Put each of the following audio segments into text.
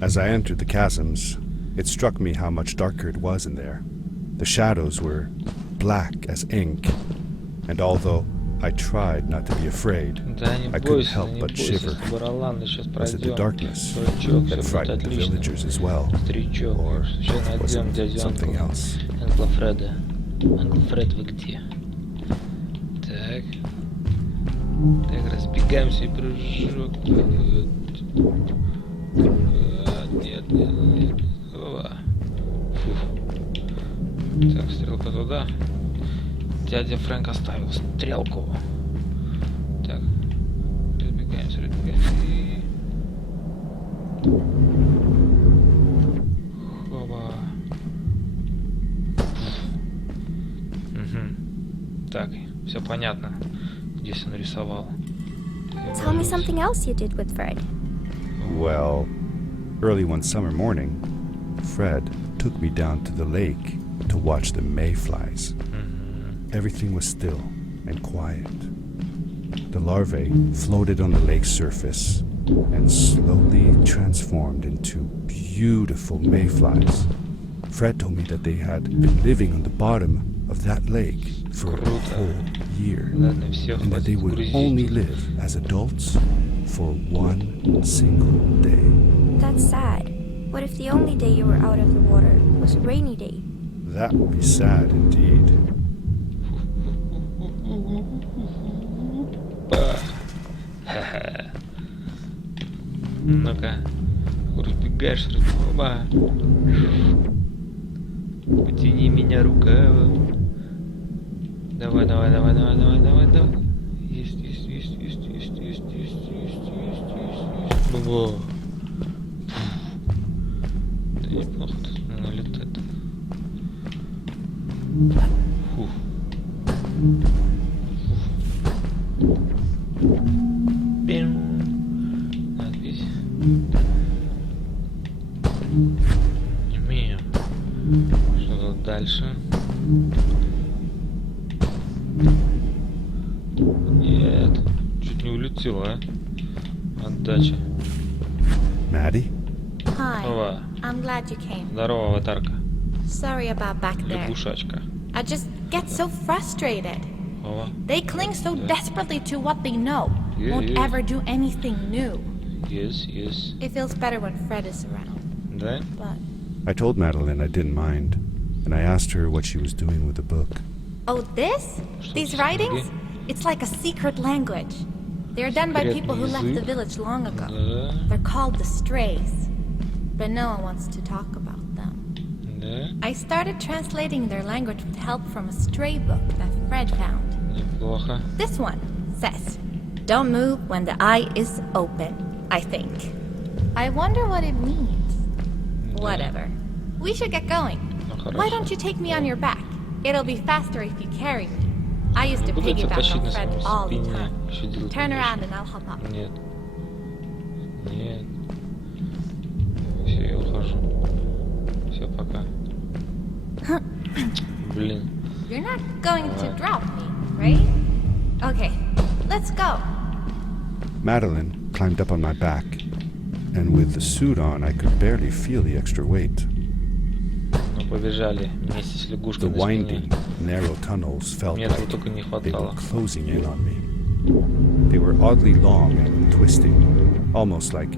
As I entered the chasms, it struck me how much darker it was in there. The shadows were black as ink, and although I tried not to be afraid, I couldn't help but shiver. Was it the darkness that frightened the villagers as well, or was it something else? Анкл Фред, вы где? Так. Так, разбегаемся и прыжок. Нет. Так, стрелка туда. Дядя Фрэнк оставил стрелку. Так. Разбегаемся. Хоба. Так, все понятно. Здесь он рисовал. Tell me something else you did with Fred. Well, early one summer morning, Fred took me down to the lake to watch the mayflies. Everything was still and quiet. The larvae floated on the lake's surface and slowly transformed into beautiful mayflies. Fred told me that they had been living on the bottom of that lake for a whole year, and that they would only live as adults for one single day. That's sad. What if the only day you were out of the water was a rainy day? That would be sad indeed. Ну-ка, разбегаешь, оба. Потяни меня рукавом. Давай. Есть. Во. Да неплохо тут налетает. Фух. Надпись. Имеем. Что тут дальше? Нет. Чуть не улетела, а? Отдача. Maddie? Hi. Ова. I'm glad you came. Здорово, аватарка. Sorry about back there. Лягушачка. I just get so frustrated. Ова. They cling so desperately to what they know. Yeah, Won't yeah. ever do anything new. Yes. It feels better when Fred is around. Да? But I told Madeline I didn't mind, and I asked her what she was doing with the book. oh, this? These writings? It's like a secret language. They're done by people who left the village long ago. Да. They're called the Strays. But no one wants to talk about them. Да. I started translating their language with help from a stray book that Fred found. Неплохо. This one says, "Don't move when the eye is open," I think. I wonder what it means. Whatever. We should get going. Ну, хорошо. Why don't you take me on your back? It'll be faster if you carry me. I used to Буду тебя piggyback тащить on на Fred своей all the спине. time. Еще делать Turn будешь? around and I'll hop up. Нет. Все, я ухожу. Все, пока. Блин. You're not going to drop me, right? Okay, let's go. Madeline climbed up on my back, and with the suit on, I could barely feel the extra weight. Ну, побежали вместе с лягушкой The на спине. winding, narrow tunnels felt Мне этого like только не they were хватало. closing in on me. They were oddly long and twisting, almost like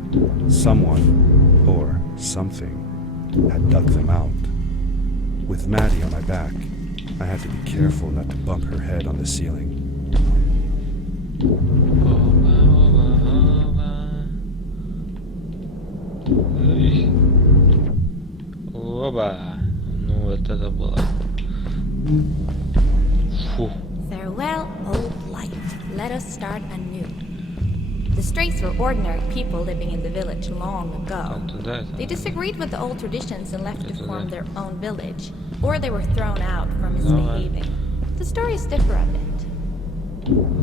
someone or something had dug them out. With Maddie on my back, I had to be careful not to bump her head on the ceiling. Оба. Ну вот это было. Фу. Farewell, old life. Let us start anew. The Strays were ordinary people living in the village long ago. Там туда это. They disagreed with the old traditions and left to form their own village, or they were thrown out for misbehaving. The stories differ a bit.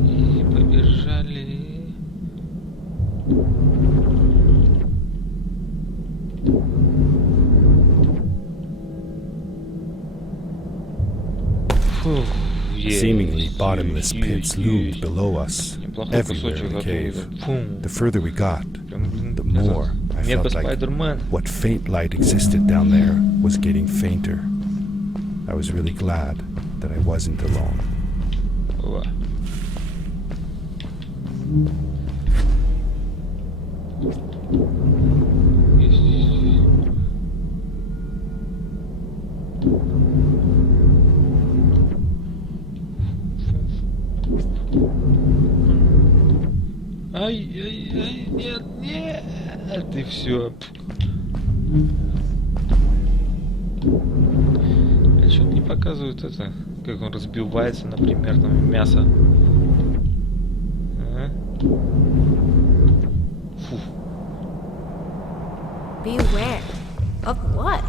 И побежали. Фу. Seemingly bottomless pits loomed Есть. below us, Неплохой everywhere кусочек in the оттуда. cave. Фу. The further we got, Прям, блин, the more I Мега felt like Спайдермен. what faint light existed down there was getting fainter. I was really glad that I wasn't alone. О. Есть. Ай, нет, нет, и все. Что-то не показывают это, как он разбивается, например, там мясо. Ага. Фу. Beware. Of what?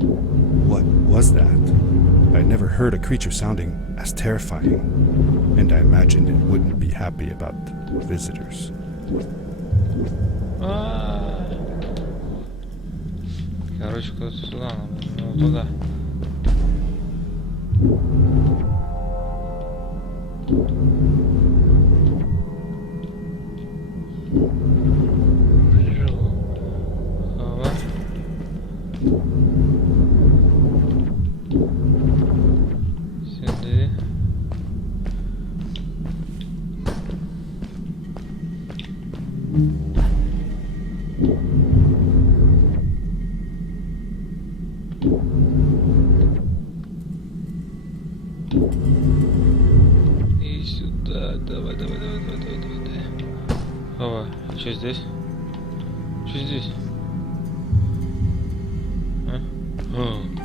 What was that? I never heard a creature sounding as terrifying, and I imagined it wouldn't be happy about visitors. Короче, куда-то сюда надо, ну, туда. Ага. Сюда. И сюда. Давай. Ова, а что здесь? Что здесь? А?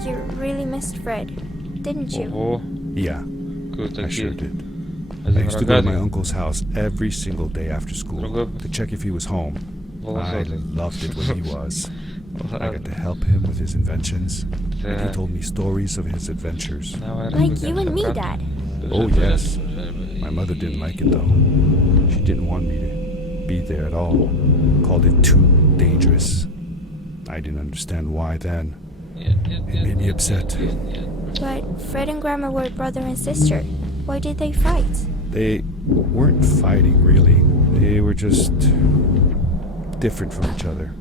You really missed Fred, didn't you? Ого. Yeah, Кто I sure такие? did. I Один used to go to my рогатый, uncle's house every single day after school Другой to check if he was home. I волосатый. loved it when he was. I got Ладно, to help him with his inventions, and he так. told me stories of his adventures. Давай Like you and me, разбегаемся Dad. обратно. Oh, Бежать, yes. бежать. My mother didn't like it though. She didn't want me to be there at all. Called it too dangerous. I didn't understand why then. Нет, It made me upset. нет. But Fred and Grandma were brother and sister. Why did they fight? They weren't fighting really. They were just different from each other.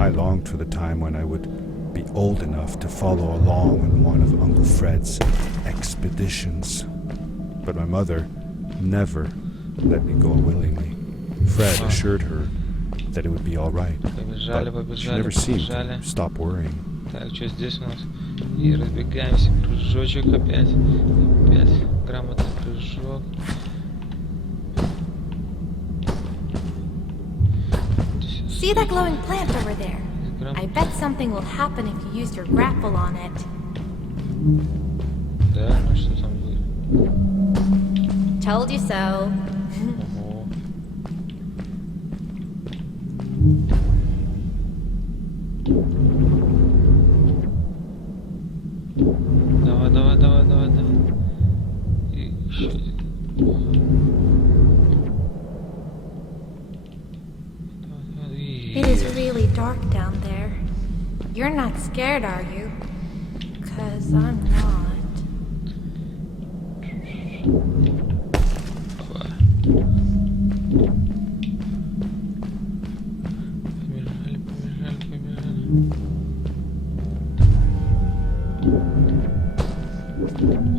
I longed for the time when I would be old enough to follow along on one of Uncle Fred's expeditions. But my mother never let me go willingly. Fred assured her that it would be all right, Побежали, but she побежали, never seemed побежали. to stop worrying. Так, что здесь у нас? И разбегаемся. Прыжочек опять. Опять грамотный прыжок. See that glowing plant over there? I bet something will happen if you use your grapple on it. Да, ну что там будет? Told you so. Ого. Давай. И еще один. It is really dark down there. You're not scared, are you? 'Cause I'm not. Опа. Побежали.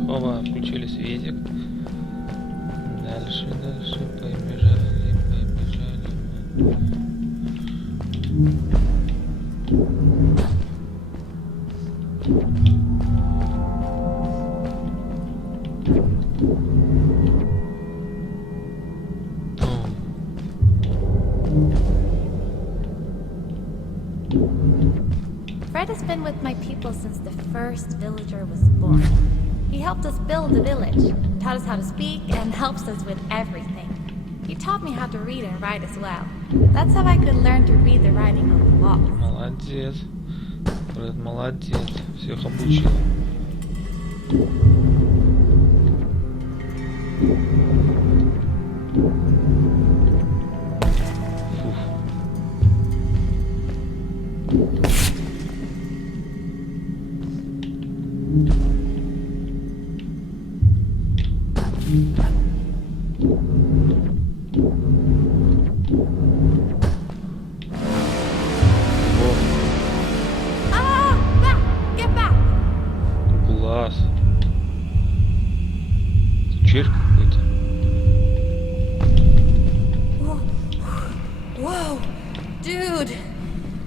Опа, включили светик. Дальше, побежали. Fred has been with my people since the first villager was born. He helped us build the village, taught us how to speak, and helps us with everything. He taught me how to read and write as well. That's how I could learn to read the writing on the walls. Молодец. Фред, молодец. Всех обучил. Фух. Get back! Класс. Червь какой-то. Whoa, dude.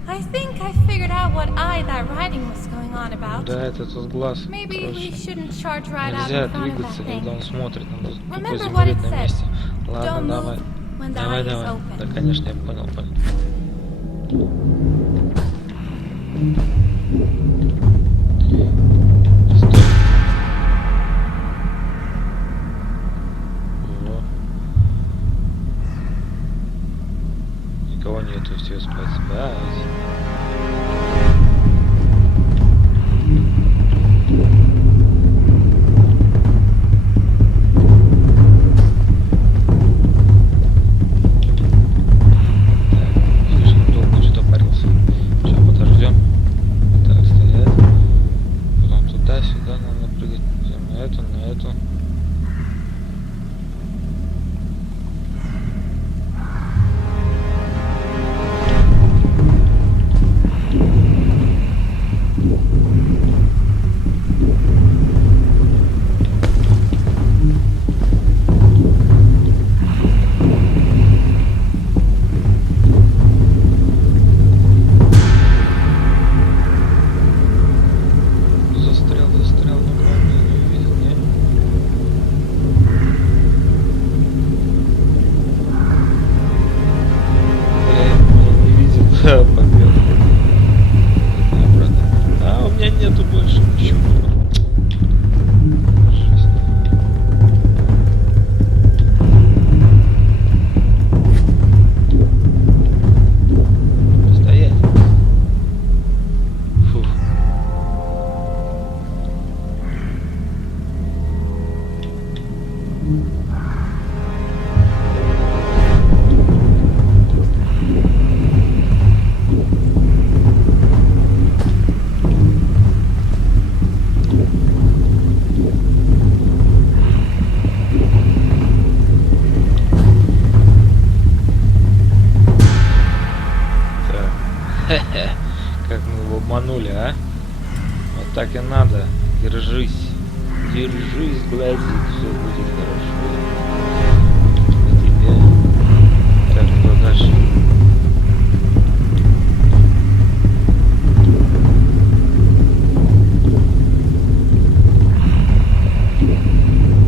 I think I figured out what eye that writing was going on about. Да, это тот глаз. Maybe we Короче, shouldn't charge right out нельзя in front of двигаться, that когда thing. он смотрит. Надо тупо Remember what it замереть на said. месте. Don't Ладно, давай. move when the Давай, eye is давай. open. Да, конечно, я понял. Стой. О. Никого нету, все спать. Долго что-то парился. Сейчас подождем. Так, стоять. Потом туда-сюда надо прыгать. На эту, на эту. Застрял, ну правда, не увидел, не? Я не видел, да, побег. Обратно. А, у меня нету больше ничего. Жесть. Стоять. Фух. Так. Как мы его обманули, а? Вот так и надо. Держись. Держись, глазик, все будет хорошо. У тебя. Так, что дальше?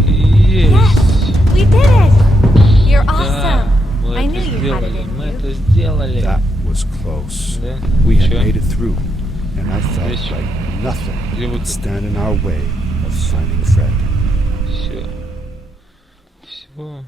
Есть! We did it! You're Да, awesome. мы I knew это you had it сделали, in мы you. это сделали. That was close. Да? We had Чё? made it through, and I felt Здесь чё? like nothing Где would выход? stand in our way of finding Fred. Все. Все.